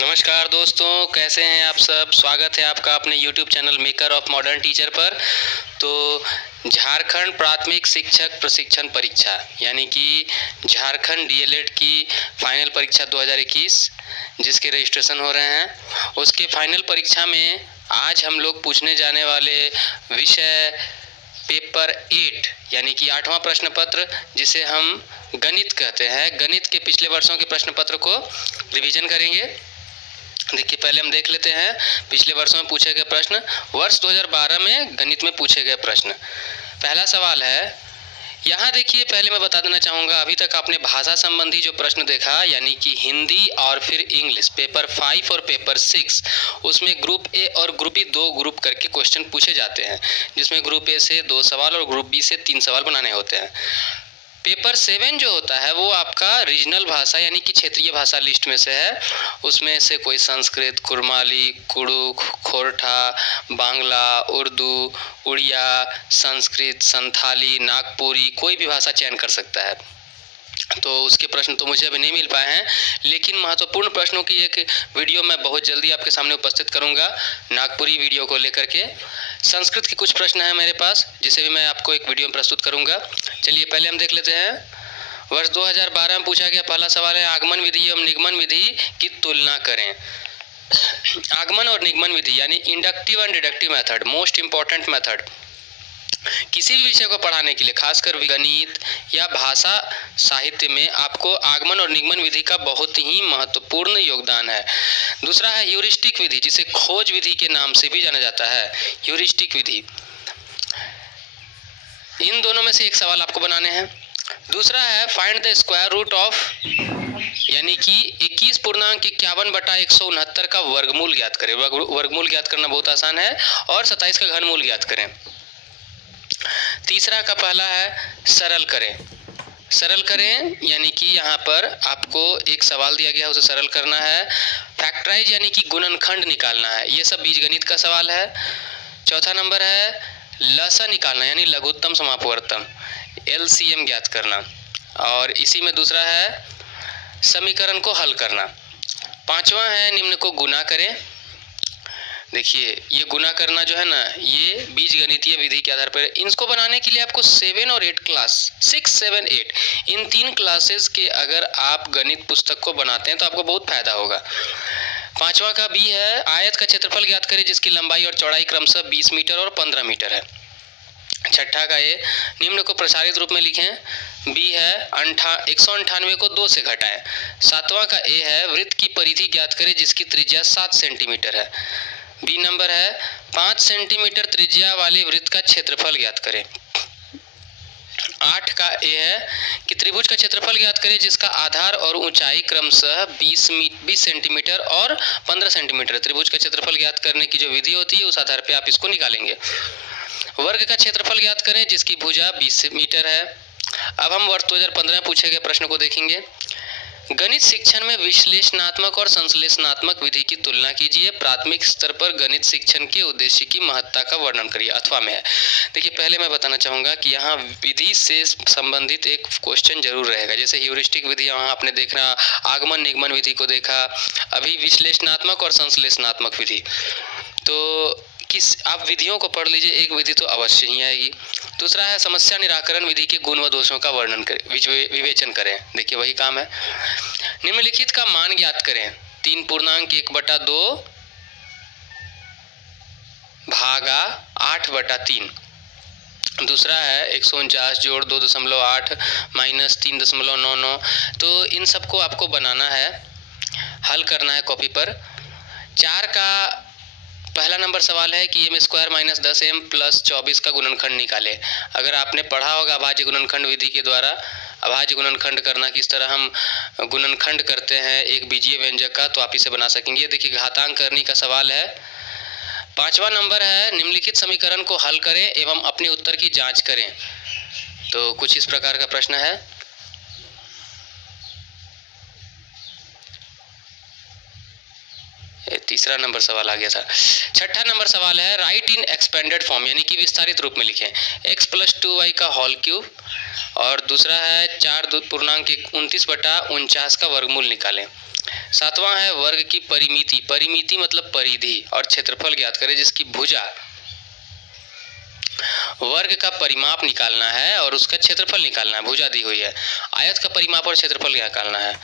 नमस्कार दोस्तों, कैसे हैं आप सब। स्वागत है आपका अपने YouTube channel maker of modern teacher पर। तो झारखंड प्राथमिक शिक्षक प्रशिक्षण परीक्षा यानी कि झारखंड डीएलएड की फाइनल परीक्षा 2021 जिसके रजिस्ट्रेशन हो रहे हैं, उसके फाइनल परीक्षा में आज हम लोग पूछने जाने वाले विषय पेपर 8 यानी कि 8वां प्रश्न पत्र, जिसे हम गणित कहते हैं। गणित के पिछले वर्षों के प्रश्न पत्र को रिवीजन करेंगे। देखिए, पहले हम देख लेते हैं पिछले वर्षों में पूछे गए प्रश्न। वर्ष 2012 में गणित में पूछे गए प्रश्न। पहला सवाल है, यहाँ देखिए, पहले मैं बता देना चाहूँगा, अभी तक आपने भाषा संबंधी जो प्रश्न देखा यानी कि हिंदी और फिर इंग्लिश, पेपर 5 और पेपर 6, उसमें ग्रुप ए और ग्रुप बी 2 ग्रुप करके क्वेश्चन पूछे जाते हैं, जिसमें ग्रुप ए से 2 सवाल और ग्रुप बी से 3 सवाल बनाने होते हैं। पेपर 7 जो होता है वो आपका रीजनल भाषा यानी कि क्षेत्रीय भाषा लिस्ट में से है। उसमें से कोई संस्कृत, कुरमाली, कुड़ुख, खोरठा, बांग्ला, उर्दू, उड़िया, संस्कृत, संथाली, नागपुरी, कोई भी भाषा चयन कर सकता है। तो उसके प्रश्न तो मुझे अभी नहीं मिल पाए हैं, लेकिन महत्वपूर्ण प्रश्नों की एक वीडियो मैं बहुत जल्दी आपके सामने उपस्थित करूंगा, नागपुरी वीडियो को लेकर के। संस्कृत के कुछ प्रश्न हैं मेरे पास, जिसे भी मैं आपको एक वीडियो में प्रस्तुत करूंगा। चलिए पहले हम देख लेते हैं। वर्ष 2012 में पूछा गया पहला सवाल है, आगमन विधि एवं निगमन विधि की तुलना करें। आगमन और निगमन विधि यानी inductive and deductive method, most important method किसी भी विषय को पढ़ाने के लिए, खासकर गणित या भाषा साहित्य में आपको आगमन और निगमन विधि का बहुत ही महत्वपूर्ण योगदान है। दूसरा है ह्यूरिस्टिक विधि, जिसे खोज विधि के नाम से भी जाना जाता है, ह्यूरिस्टिक विधि। इन दोनों में से एक सवाल आपको बनाने हैं। दूसरा है find the square root of यानी कि 21.51/169 का वर्गमूल ज्ञात करें। वर्गमूल ज्ञात करना बहुत आसान है, और 27 का घनमूल ज्ञात करें। तीसरा का पहला है सरल करें। सरल करें यानी कि यहाँ पर आपको एक सवाल दिया गया है, उसे सरल करना है। फैक्टराइज यानी कि गुणनखंड निकालना है। ये सब बीजगणित का सवाल है। चौथा नंबर है लसा निकालना यानी लघुत्तम समापवर्तन, एलसीएम ज्ञात करना। और इसी में दूसरा है समीकरण को हल करना। पांचवा है निम्न को गुना करें। देखिए, ये गुना करना जो है ना, ये बीजगणितीय विधि के आधार पर। इनको बनाने के लिए आपको 7 और 8 क्लास, 6, 7, 8 इन 3 क्लासेस के अगर आप गणित पुस्तक को बनाते हैं तो आपको बहुत फायदा होगा। पांचवा का बी है आयत का क्षेत्रफल ज्ञात करें जिसकी लंबाई और चौड़ाई क्रमशः 20 मीटर और 15 मीटर है। छठा का ए निम्न को प्रसारित रूप में लिखें। बी है 198 को 2 से घटाएं। सातवां का ए है वृत्त की परिधि ज्ञात करें जिसकी त्रिज्या 7 सेंटीमीटर है। बी नंबर है 5 सेंटीमीटर त्रिज्या वाले वृत्त का क्षेत्रफल ज्ञात करें। 8 का ए है कि त्रिभुज का क्षेत्रफल ज्ञात करें जिसका आधार और ऊंचाई क्रमशः 20 सेंटीमीटर और 15 सेंटीमीटर। त्रिभुज का क्षेत्रफल ज्ञात करने की जो विधि होती है उस आधार पर आप इसको निकालेंगे। वर्ग का क्षेत्रफल ज्ञात करें जिसकी भुजा 20 मीटर है। अब हम वर्ष 2015 में पूछे गए प्रश्न को देखेंगे। गणित शिक्षण में विश्लेषणात्मक और संश्लेषणात्मक विधि की तुलना कीजिए। प्राथमिक स्तर पर गणित शिक्षण के उद्देश्य की महत्ता का वर्णन करिए। अथवा में है। देखिए, पहले मैं बताना चाहूँगा कि यहाँ विधि से संबंधित एक क्वेश्चन जरूर रहेगा। जैसे ह्यूरिस्टिक विधि यहाँ आपने देखना, आगमन निगमन विधि को देखा, अभी विश्लेषणात्मक और संश्लेषणात्मक विधि। तो आप विधियों को पढ़ लीजिए, एक विधि तो अवश्य ही आएगी। दूसरा है समस्या निराकरण विधि के गुण व दोषों का वर्णन करें, विवेचन करें। देखिए, वही काम है। निम्नलिखित का मान ज्ञात करें। 3.1/2 भागा 8/3। दूसरा है 149 जोड़ 2.8 माइनस 3.99। तो इन सबको आपको बनाना है, हल करना है कॉपी पर। 4 का पहला नंबर सवाल है कि m square minus 10m plus 24 का गुणनखंड निकाले। अगर आपने पढ़ा होगा अभाज्य गुणनखंड विधि के द्वारा, अभाज्य गुणनखंड करना किस तरह हम गुणनखंड करते हैं एक बीजीय व्यंजक का, तो आप इसे बना सकेंगे। देखिए, घातांक करने का सवाल है। 5वां नंबर है निम्नलिखित समीकरण को हल करें एवं अपने उत्तर की जांच करें। तो कुछ इस प्रकार का प्रश्न है। तीसरा नंबर सवाल आ गया था। छठा नंबर सवाल है राइट इन एक्सपेंडेड फॉर्म यानी कि विस्तारित रूप में लिखें x + 2y का होल क्यूब। और दूसरा है 4.29 का वर्गमूल निकालें। सातवां है वर्ग की परिमिति, परिमिति मतलब परिधि, और क्षेत्रफल ज्ञात करें जिसकी भुजा। वर्ग का परिमाप निकालना है और उसका क्षेत्रफल निकालना है, भुजा दी हुई है। आयत का परिमाप और क्षेत्रफल निकालना है।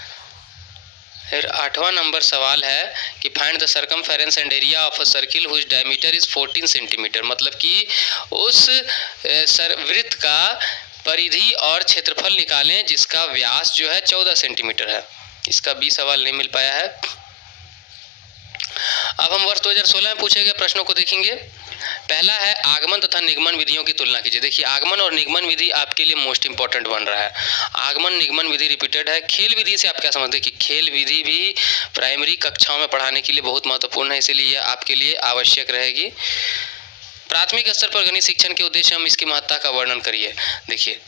फिर 8वां नंबर सवाल है कि find the circumference and area of a circle whose diameter is 14 centimetre, मतलब कि उस वृत्त का परिधि और क्षेत्रफल निकालें जिसका व्यास जो है 14 सेंटीमीटर है। इसका भी सवाल नहीं मिल पाया है। अब हम वर्ष 2016 में पूछे गए प्रश्नों को देखेंगे। पहला है आगमन तथा निगमन विधियों की तुलना कीजिए। देखिए आगमन और निगमन विधि आपके लिए मोस्ट इंपॉर्टेंट बन रहा है। आगमन निगमन विधि रिपीटेड है। खेल विधि से आप क्या समझते हैं कि खेल विधि भी प्राइमरी कक्षाओं में पढ़ाने के लिए बहुत महत्वपूर्ण है, इसीलिए यह आपके लिए आवश्यक रहेगी। प्राथमिक स्तर पर गणित शिक्षण के उद्देश्य हम इसकी महत्ता का वर्णन करिए। देखिए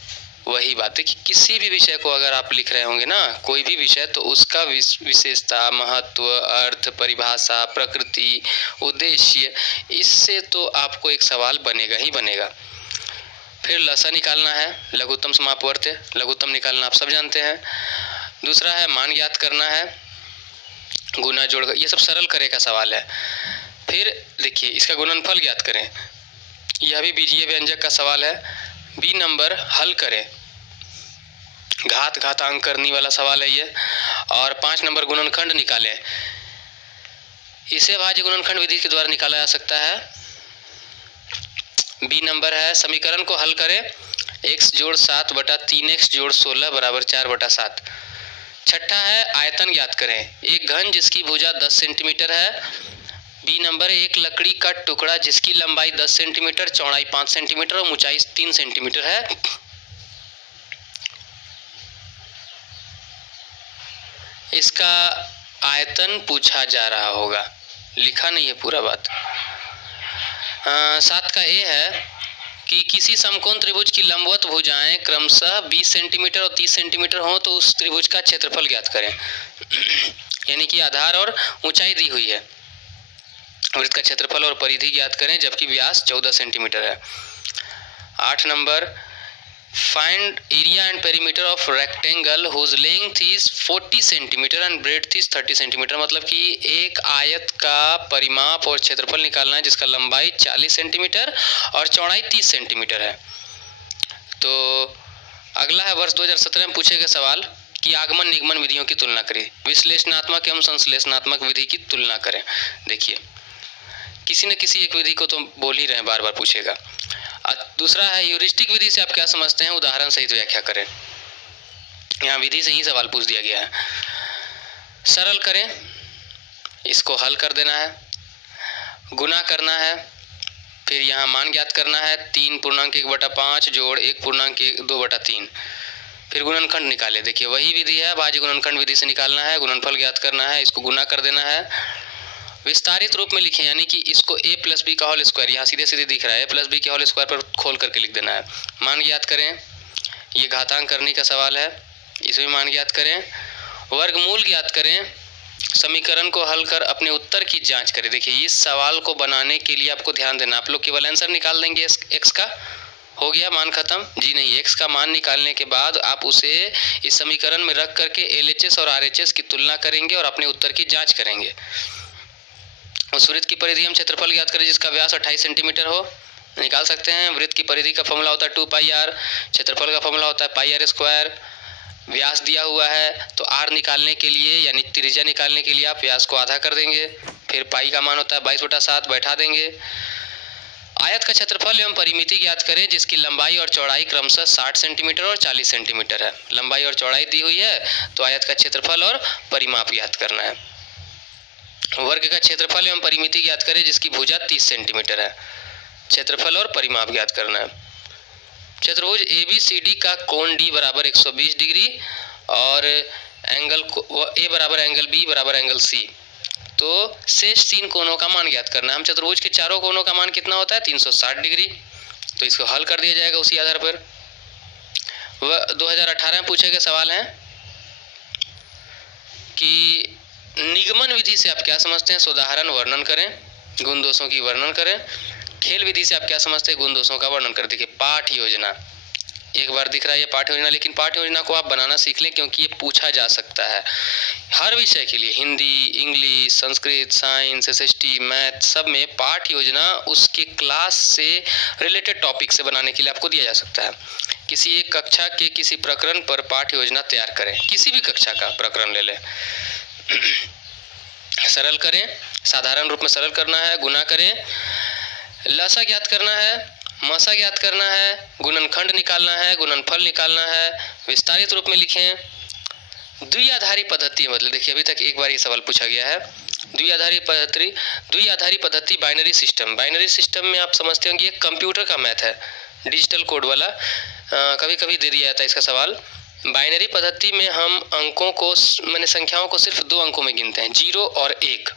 वही बात है कि किसी भी विषय को अगर आप लिख रहे होंगे ना, कोई भी विषय, तो उसका विशेषता, महत्व, अर्थ, परिभाषा, प्रकृति, उद्देश्य, इससे तो आपको एक सवाल बनेगा ही बनेगा। फिर लसा निकालना है, लघुत्तम समापवर्त्य, लघुत्तम निकालना आप सब जानते हैं। दूसरा है मान ज्ञात करना है, गुना जोड़, ये सब सरल करे का सवाल है। फिर देखिए इसका गुणनफल ज्ञात करें, यह भी बीजीय व्यंजक का सवाल है। बी नंबर हल करें, घातांक करनी वाला सवाल है ये। और 5 नंबर गुणनखंड निकालें, इसे भाज्य गुणनखंड विधि के द्वारा निकाला जा सकता है। बी नंबर है समीकरण को हल करें, x जोड़ 7 बटा 3x जोड़ 16 बराबर 4/7। छठा है आयतन ज्ञात करें, एक घन जिसकी भुजा 10 सेंटीमीटर है। बी नंबर एक लकड़ी का टुकड़ा जिसकी लंबाई 10 सेंटीमीटर, चौड़ाई 5 सेंटीमीटर और ऊंचाई 3 सेंटीमीटर है। इसका आयतन पूछा जा रहा होगा, लिखा नहीं है पूरा बात। 7 का ए है कि किसी समकोण त्रिभुज की लंबवत भुजाएं क्रमशः 20 सेंटीमीटर और 30 सेंटीमीटर हों तो उस त्रिभुज का क्षेत्रफल ज्ञात करें। यानी कि आधार और ऊंचाई दी हुई है, वृत्त का क्षेत्रफल और परिधि ज्ञात करें जबकि व्यास 14 सेंटीमीटर है। 8 number find area and perimeter of rectangle whose length is 40 centimetre and breadth is 30 centimetre, मतलब कि एक आयत का परिमाप और क्षेत्रफल निकालना है जिसका लंबाई 40 सेंटीमीटर और चौड़ाई 30 सेंटीमीटर है। तो अगला है वर्ष 2017 में पूछे गए सवाल कि आगमन निगमन विधियों की तुलना करें, विश्लेषणात्मक एवं संश्लेषणात्मक विधि की तुलना करें। देखिए किसी न किसी एक विधि को तो बोल ही रहे, बार बार पूछेगा। दूसरा है ह्यूरिस्टिक विधि से आप क्या समझते हैं, उदाहरण सहित व्याख्या करें। यहाँ विधि से ही सवाल पूछ दिया गया है। सरल करें, इसको हल कर देना है, गुना करना है, फिर यहाँ मान ज्ञात करना है 3.1/5 जोड़ 1.2/3, फिर गुणनखंड निकाले। देखिए वही विधि है, भाज्य गुणनखंड विधि से निकालना है, गुणनफल ज्ञात करना है, इसको गुना कर देना है। विस्तारित रूप में लिखें, यानी कि इसको a + b का होल स्क्वायर, यहाँ सीधे सीधे दिख रहा है, a + b के होल स्क्वायर पर खोल करके लिख देना है। मान ज्ञात करें, ये घातांक करने का सवाल है, इसमें मान ज्ञात करें। वर्गमूल ज्ञात करें, समीकरण को हल कर अपने उत्तर की जांच करें। देखिए इस सवाल को बनाने के लिए आपको ध्यान देना, आप लोग केवल आंसर निकाल देंगे x का, हो गया मान खत्म? जी नहीं, x का मान निकालने के बाद आप उसे इस समीकरण में रख करके LHS और RHS की तुलना करेंगे और अपने उत्तर की जाँच करेंगे। उस वृत्त की परिधि हम क्षेत्रफल ज्ञात करें जिसका व्यास 28 सेंटीमीटर हो, निकाल सकते हैं। वृत्त की परिधि का फॉर्मूला होता है 2πr, क्षेत्रफल का फॉर्मूला होता है πr²। व्यास दिया हुआ है तो r निकालने के लिए यानी त्रिज्या निकालने के लिए आप व्यास को आधा कर देंगे, फिर पाई का मान होता है 22/7 बैठा देंगे। आयत का क्षेत्रफल एवं परिमिति ज्ञात करें जिसकी लंबाई और चौड़ाई क्रमशः 60 सेंटीमीटर और 40 सेंटीमीटर है। लंबाई और चौड़ाई दी हुई है तो आयत का क्षेत्रफल और परिमाप ज्ञात करना है। वर्ग का क्षेत्रफल एवं परिमिति ज्ञात करें जिसकी भुजा 30 सेंटीमीटर है। क्षेत्रफल और परिमाप ज्ञात करना है। चतुर्भुज ABCD का कोण D बराबर 120 डिग्री और एंगल A बराबर एंगल B बराबर एंगल C, तो शेष 3 कोणों का मान ज्ञात करना है। हम चतुर्भुज के चारों कोणों का मान कितना होता है 360 डिग्री, तो इसको हल कर दिया जाएगा उसी आधार पर। वह 2018 में पूछे गए सवाल हैं कि निगमन विधि से आप क्या समझते हैं, उदाहरण वर्णन करें, गुण दोषों की वर्णन करें। खेल विधि से आप क्या समझते हैं, गुण दोषों का वर्णन करें। देखिए पाठ योजना, एक बार दिख रहा है ये पाठ्य योजना, लेकिन पाठ्य योजना को आप बनाना सीख लें क्योंकि ये पूछा जा सकता है हर विषय के लिए, Hindi, English, Sanskrit, science, SST, math, सब में पाठ्य योजना उसके क्लास से रिलेटेड टॉपिक से बनाने के लिए आपको दिया जा सकता है। किसी एक कक्षा के किसी प्रकरण पर पाठ्य योजना तैयार करें, किसी भी कक्षा का प्रकरण ले लें। सरल करें, साधारण रूप में सरल करना है, गुना करें, लसा ज्ञात करना है, मसा ज्ञात करना है, गुणनखंड निकालना है, गुणनफल निकालना है, विस्तारित रूप में लिखें। द्विआधारी पद्धति मतलब देखिए अभी तक एक बार ये सवाल पूछा गया है। द्विआधारी पद्धति बाइनरी सिस्टम। बाइनरी सिस्टम में आप समझते होंगे ये कंप्यूटर का मैथ है, डिजिटल कोड वाला। कभी कभी दे दिया जाता है इसका सवाल। बाइनरी पद्धति में हम अंकों को माने संख्याओं को सिर्फ 2 अंकों में गिनते हैं, 0 और 1,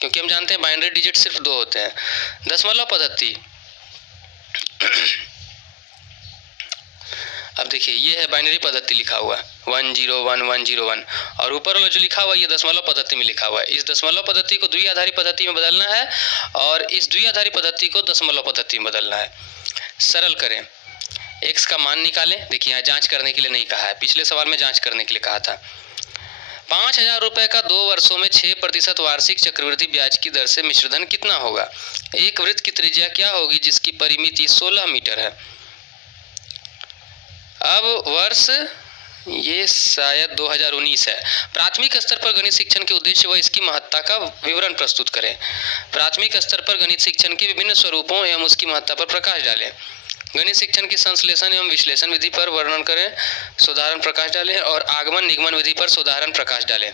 क्योंकि हम जानते हैं बाइनरी डिजिट सिर्फ 2 होते हैं। दशमलव पद्धति, अब देखिए ये है बाइनरी पद्धति लिखा हुआ 101101 और ऊपर वाला जो लिखा हुआ ये दशमलव पद्धति में लिखा हुआ है। इस दशमलव पद्धति को द्विआधारी पद्धति में बदलना है और इस द्विआधारी पद्धति को दशमलव पद्धति में बदलना है। सरल करें, x का मान निकालें। देखिए यहाँ जांच करने के लिए नहीं कहा है, पिछले सवाल में जांच करने के लिए कहा था। 5,000 रुपए का 2 वर्षों में 6% वार्षिक चक्रवृद्धि ब्याज की दर से मिश्रधन कितना होगा? एक वृत्त की त्रिज्या क्या होगी जिसकी परिमिति 16 मीटर है? अब वर्ष ये शायद 2019 है। प्राथमिक स्तर पर गणित शिक्षण के उद्देश्य व इसकी महत्ता का विवरण प्रस्तुत करें। प्राथमिक स्तर पर गणित शिक्षण के विभिन्न स्वरूपों एवं उसकी महत्ता पर प्रकाश डालें। गणित शिक्षण की संश्लेषण एवं विश्लेषण विधि पर वर्णन करें, सोदाहरण प्रकाश डालें और आगमन निगमन विधि पर सोदाहरण प्रकाश डालें।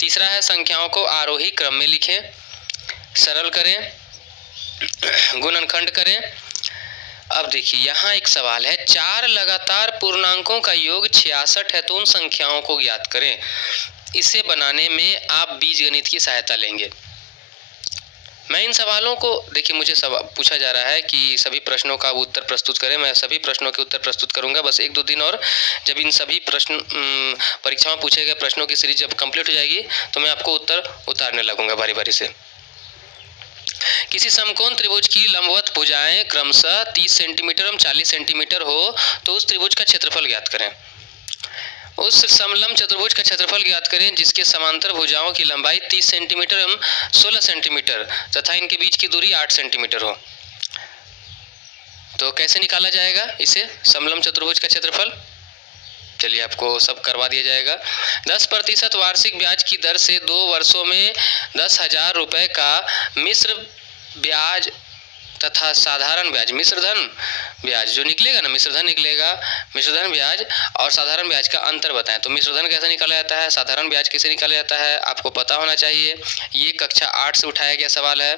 तीसरा है संख्याओं को आरोही क्रम में लिखें। सरल करें, गुणनखंड करें। अब देखिए यहाँ एक सवाल है, 4 लगातार पूर्णांकों का योग 66 है तो उन संख्याओं को ज्ञात करें। इसे बनाने में आप बीजगणित की सहायता लेंगे। मैं इन सवालों को देखिए मुझे पूछा जा रहा है कि सभी प्रश्नों का उत्तर प्रस्तुत करें। मैं सभी प्रश्नों के उत्तर प्रस्तुत करूंगा, बस 1-2 दिन और जब इन सभी प्रश्न परीक्षा में पूछे गए प्रश्नों की सीरीज जब कंप्लीट हो जाएगी तो मैं आपको उत्तर उतारने लगूंगा बारी बारी से। किसी समकोण त्रिभुज की लंबवत भुजाएं क्रमशः 30 सेंटीमीटर एवं 40 सेंटीमीटर हो तो उस त्रिभुज का क्षेत्रफल ज्ञात करें। उस समलंब चतुर्भुज का क्षेत्रफल ज्ञात करें जिसके समांतर भुजाओं की लंबाई 30 सेंटीमीटर एवं 16 सेंटीमीटर तथा इनके बीच की दूरी 8 सेंटीमीटर हो। तो कैसे निकाला जाएगा इसे, समलंब चतुर्भुज का क्षेत्रफल? चलिए आपको सब करवा दिया जाएगा। 10% वार्षिक ब्याज की दर से 2 वर्षों में 10,000 रुपए का मिश्र ब्याज तथा साधारण ब्याज, मिश्रधन ब्याज जो निकलेगा ना, मिश्रधन निकलेगा, मिश्रधन ब्याज और साधारण ब्याज का अंतर बताएं। तो मिश्रधन कैसे निकाला जाता है, साधारण ब्याज कैसे निकाला जाता है, आपको पता होना चाहिए। ये कक्षा 8 से उठाया गया सवाल है।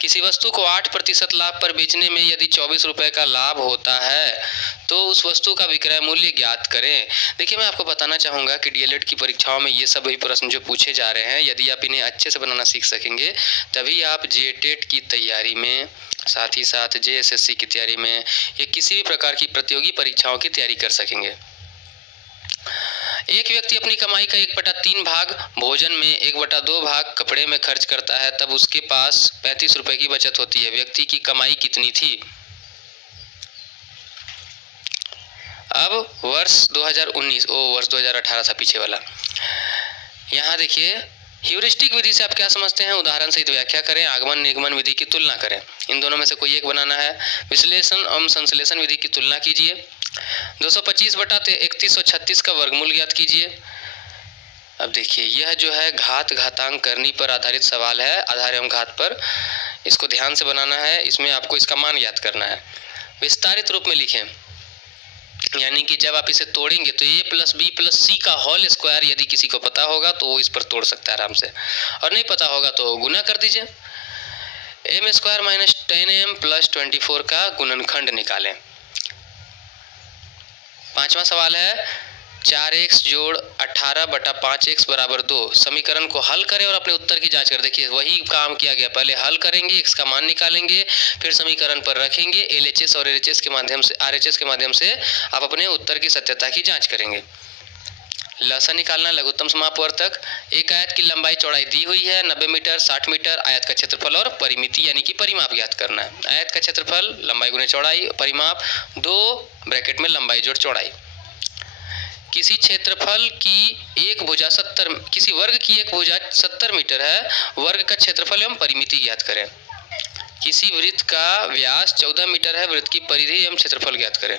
किसी वस्तु को 8% लाभ पर बेचने में यदि 24 रुपए का लाभ होता है तो उस वस्तु का विक्रय मूल्य ज्ञात करें। देखिए मैं आपको बताना चाहूँगा कि डीएलएड की परीक्षाओं में ये सभी प्रश्न जो पूछे जा रहे हैं, यदि आप इन्हें अच्छे से बनाना सीख सकेंगे तभी आप जेटेट की तैयारी में, साथ ही साथ जेएसएससी की तैयारी में या किसी भी प्रकार की प्रतियोगी परीक्षाओं की तैयारी कर सकेंगे। एक व्यक्ति अपनी कमाई का 1/3 भाग भोजन में, 1/2 भाग कपड़े में खर्च करता है, तब उसके पास 35 रुपए की बचत होती है। व्यक्ति की कमाई कितनी थी? अब वर्ष 2019, वर्ष 2018 था पीछे वाला। यहाँ देखिए ह्यूरिस्टिक विधि से आप क्या समझते हैं, उदाहरण सहित व्याख्या करें, आगमन निगमन विधि की तुलना करें। इन दोनों में से कोई एक बनाना है। विश्लेषण एवं संश्लेषण विधि की तुलना कीजिए। 225/3136 का वर्गमूल ज्ञात कीजिए। अब देखिए यह जो है घात घातांक करनी पर आधारित सवाल है, आधार एवं घात पर। इसको ध्यान से बनाना है, इसमें आपको इसका मान ज्ञात करना है। विस्तारित रूप में लिखें, यानी कि जब आप इसे तोड़ेंगे तो a + b + c का होल स्क्वायर यदि किसी को पता होगा तो वो इस पर तोड़ सकता है आराम से, और नहीं पता होगा तो गुना कर दीजिए। m² - 10m + 24 का गुणनखंड निकालें। 5वां सवाल है 4x + 18/5x = 2। समीकरण को हल करें और अपने उत्तर की जांच करें। देखिए वही काम किया गया, पहले हल करेंगे, x का मान निकालेंगे, फिर समीकरण पर रखेंगे, LHS और RHS के माध्यम से आप अपने उत्तर की सत्यता की जांच करेंगे। लसा निकालना, लघुत्तम समापवर्तक। एक आयत की लंबाई चौड़ाई दी हुई है 90 मीटर 60 मीटर। आयत का क्षेत्रफल और परिमिति यानी कि परिमाप ज्ञात करना है। आयत का क्षेत्रफल लंबाई गुने चौड़ाई, परिमाप 2 ब्रैकेट में लंबाई जोड़ चौड़ाई। किसी क्षेत्रफल की एक भुजा 70, किसी वर्ग की एक भुजा 70 मीटर है, वर्ग का क्षेत्रफल एवं परिमिति ज्ञात करें। किसी वृत्त का व्यास 14 मीटर है, वृत्त की परिधि एवं क्षेत्रफल ज्ञात करें।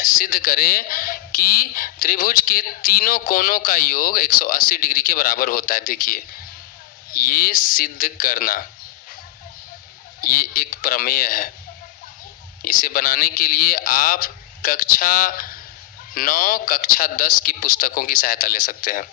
सिद्ध करें कि त्रिभुज के तीनों कोनों का योग 180 डिग्री के बराबर होता है। देखिए, ये सिद्ध करना, ये एक प्रमेय है। इसे बनाने के लिए आप कक्षा 9, कक्षा 10 की पुस्तकों की सहायता ले सकते हैं।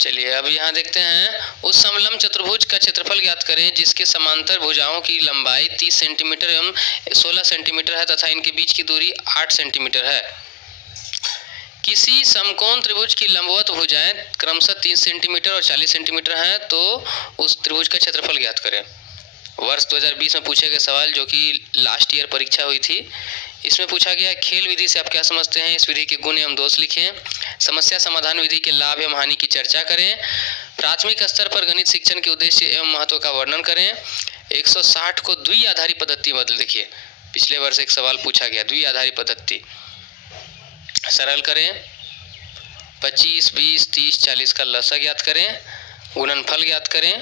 चलिए अब यहाँ देखते हैं, उस समलंब चतुर्भुज का क्षेत्रफल ज्ञात करें जिसके समांतर भुजाओं की लंबाई 30 सेंटीमीटर एवं 16 सेंटीमीटर है तथा इनके बीच की दूरी 8 सेंटीमीटर है। किसी समकोण त्रिभुज की लंबवत भुजाएं क्रमशः 30 सेंटीमीटर और 40 सेंटीमीटर हैं, तो उस त्रिभुज का क्षेत्रफल ज्ञात करें। वर्ष 2020 में पूछे गए सवाल, जो कि लास्ट ईयर परीक्षा हुई थी, इसमें पूछा गया खेल विधि से आप क्या समझते हैं, इस विधि के गुण एवं दोष लिखें। समस्या समाधान विधि के लाभ एवं हानि की चर्चा करें। प्राथमिक स्तर पर गणित शिक्षण के उद्देश्य एवं महत्व का वर्णन करें। 160 को द्विआधारी पद्धति बदल। देखिए, पिछले वर्ष एक सवाल पूछा गया, द्विआधारी पद्धति सरल करें। 25, 20, 30, 40 का लसा ज्ञात करें। गुणनफल ज्ञात करें।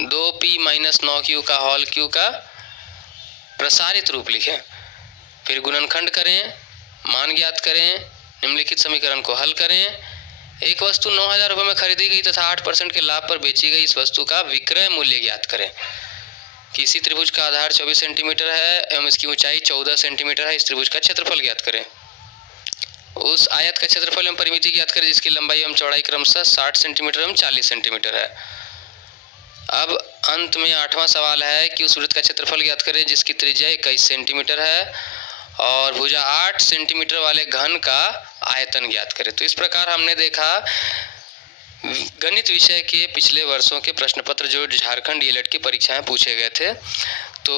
2p - 9q का होल q का प्रसारित रूप लिखें। फिर गुणनखंड करें, मान ज्ञात करें, निम्नलिखित समीकरण को हल करें। एक वस्तु 9,000 रुपये में खरीदी गई तथा 8% के लाभ पर बेची गई, इस वस्तु का विक्रय मूल्य ज्ञात करें। किसी त्रिभुज का आधार 24 सेंटीमीटर है एवं इसकी ऊंचाई 14 सेंटीमीटर है, इस त्रिभुज का क्षेत्रफल ज्ञात करें। उस आयत का क्षेत्रफल एवं परिमिति ज्ञात करें जिसकी लंबाई एवं चौड़ाई क्रमशः 60 सेंटीमीटर एवं 40 सेंटीमीटर है। अब अंत में 8वां सवाल है कि उस वृत्त का क्षेत्रफल ज्ञात करें जिसकी त्रिज्या 21 सेंटीमीटर है और भुजा 8 सेंटीमीटर वाले घन का आयतन ज्ञात करें। तो इस प्रकार हमने देखा गणित विषय के पिछले वर्षों के प्रश्न पत्र जो झारखंड डीएलएड की परीक्षा में पूछे गए थे। तो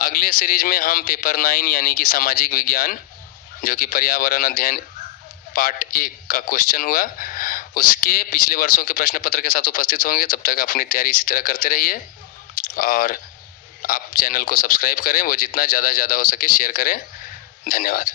अगले सीरीज में हम पेपर 9 यानी कि सामाजिक विज्ञान, जो कि पर्यावरण अध्ययन पार्ट 1 का क्वेश्चन हुआ, उसके पिछले वर्षों के प्रश्न पत्र के साथ उपस्थित होंगे। तब तक अपनी तैयारी इसी तरह करते रहिए और आप चैनल को सब्सक्राइब करें, वो जितना ज़्यादा हो सके शेयर करें। धन्यवाद।